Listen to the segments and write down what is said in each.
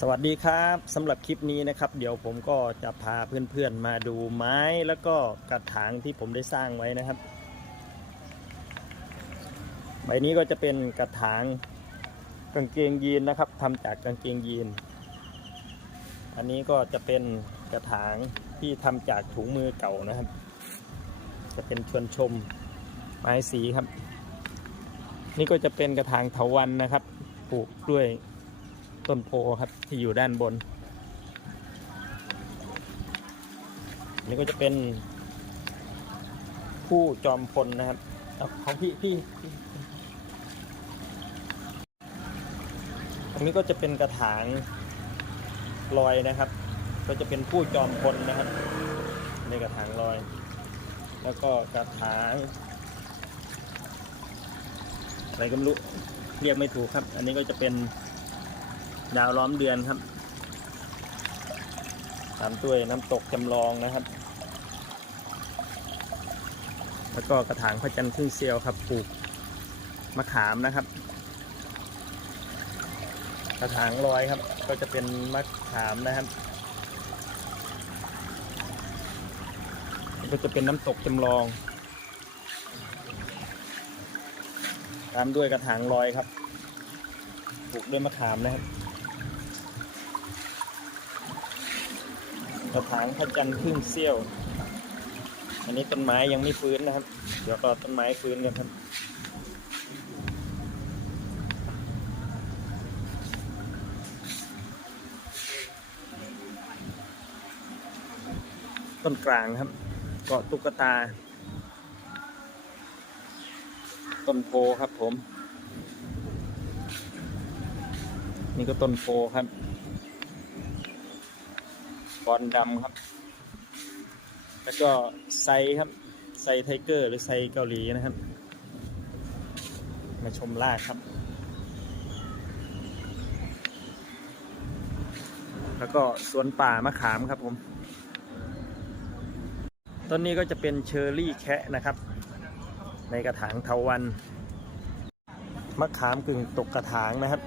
สวัสดีครับสำหรับคลิปนี้นะครับ เดี๋ยวผมก็จะพาเพื่อนๆมาดูไม้แล้วก็กระถางที่ผมได้สร้างไว้นะครับ ใบนี้ก็จะเป็นกระถางกางเกงยีนนะครับทำจากกางเกงยีน อันนี้ก็จะเป็นกระถางที่ทำจากถุงมือเก่านะครับ จะเป็นชวนชมไม้สีครับ นี่ก็จะเป็นกระถางเถาวันนะครับปลูกด้วย ต้นโพครับที่อยู่ด้านบน นี่ก็จะเป็นผู้จอมพลนะครับของพี่พี่พี่ตรงนี้ก็จะเป็นกระถางลอยนะครับ ก็จะเป็นผู้จอมพลนะครับ ในกระถางลอย แล้วก็กระถางอะไรก็ไม่รู้เรียกไม่ถูกครับ อันนี้ก็จะเป็น ดาวล้อมเดือนครับตามด้วยน้ำตกจำลองนะครับ แล้วก็กระถางพระจันทร์ครึ่งเซียวครับปลูกมะขามนะครับ กระถางลอยครับ ก็จะเป็นมะขามนะครับก็จะเป็นน้ำตกจำลอง ตามด้วยกระถางลอยครับ ปลูกด้วยมะขามนะครับ กระถางพระจันทร์ครึ่งเสี้ยว อันนี้ต้นไม้ยังไม่ฟื้นนะครับ เดี๋ยวรอต้นไม้ฟื้นกันครับต้นกลางครับ เกาะตุ๊กตา ต้นโพครับผม นี่ก็ต้นโพครับ บอลดำครับ แล้วก็ไซครับ ไซไทเกอร์ หรือไซเกาหลีนะครับ มาชมลากครับ แล้วก็สวนป่ามะขามครับผมต้นนี้ก็จะเป็นเชอร์รี่แคะนะครับ ในกระถางเทาวันมะขามกึ่งตกกระถางนะครับ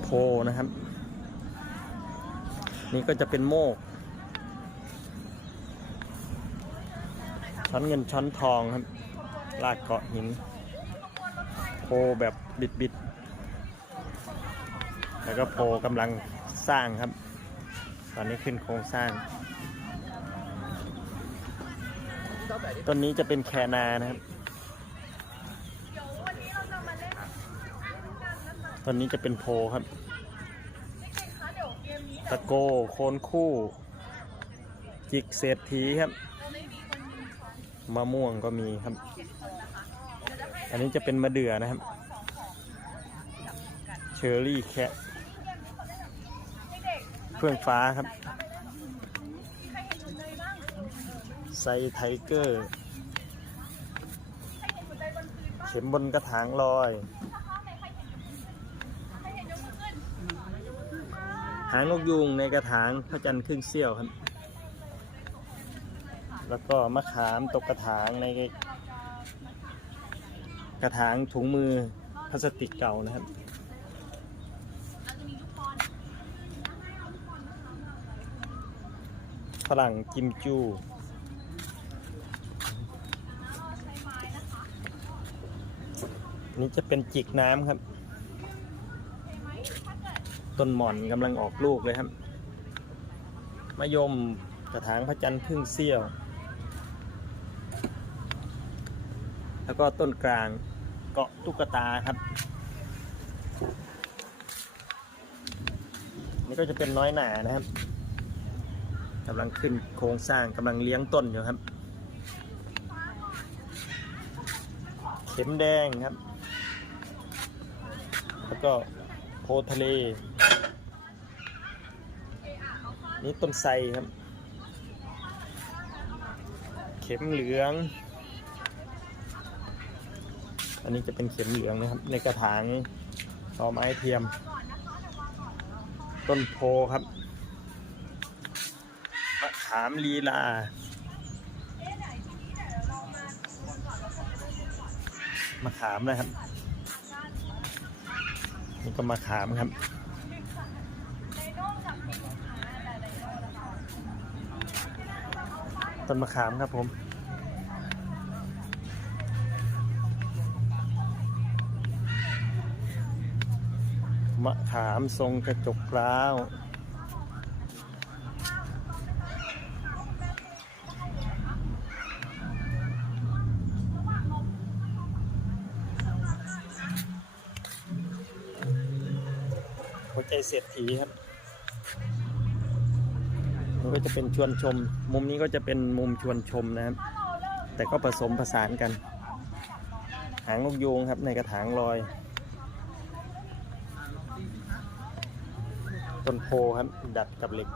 โพ นะครับ นี่ก็จะเป็นโมกช้อนเงินช้อนทองครับ ลากเกาะหินโพแบบบิดๆ แล้วก็โพกำลังสร้างครับ ตอนนี้ขึ้นโครงสร้าง ต้นนี้จะเป็นแคนานะครับ ต้นนี้จะเป็นโพครับ ตะโกโคนคู่ จิกเศรษฐีครับ มะม่วงก็มีครับ อันนี้จะเป็นมะเดื่อนะครับ เชอร์รี่แคะเฟื่องฟ้าครับ ไซไทเกอร์ เข็มบนกระถางลอย หางนกยูงในกระถางพระจันทร์ครึ่งเสี้ยวครับ แล้วก็มะขามตกกระถางในกระถางถุงมือพลาสติกเก่านะครับฝรั่งกิมจูนี่จะเป็นจิกน้ำครับ ต้นหม่อนกำลังออกลูกเลยครับมะยมกระถางพระจันทร์พึ่งเสี้ยว แล้วก็ต้นกลางเกาะตุ๊กตาครับนี่ก็จะเป็นน้อยหนานะครับกำลังขึ้นโครงสร้างกำลังเลี้ยงต้นอยู่ครับ เข็มแดงครับ แล้วก็ ทะเล นี่ต้นไทรครับ เข็มเหลือง อันนี้จะเป็นเข็มเหลืองนะครับ ในกระถางต่อไม้เทียม ต้นโพครับมะขามลีลามะขามนะครับ นี่ก็มาขามครับ ต้นมะขามครับผมมะขามทรงกระจกกล้าว หัวใจเศรษฐีครับมันก็จะเป็นชวนชม มุมนี้ก็จะเป็นมุมชวนชมนะครับ แต่ก็ผสมผสานกัน หางนกยูงครับในกระถางลอย ต้นโพครับดัดกับเหล็ก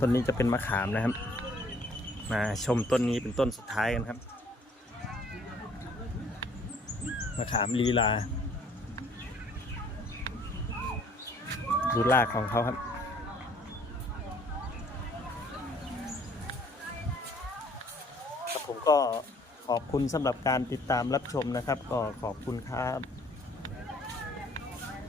ต้นนี้จะเป็นมะขามนะครับ มาชมต้นนี้เป็นต้นสุดท้ายกันครับ มะขามลีลา ดูรากของเขาครับครับผมก็ขอบคุณสำหรับการติดตามรับชมนะครับ ก็ขอบคุณครับ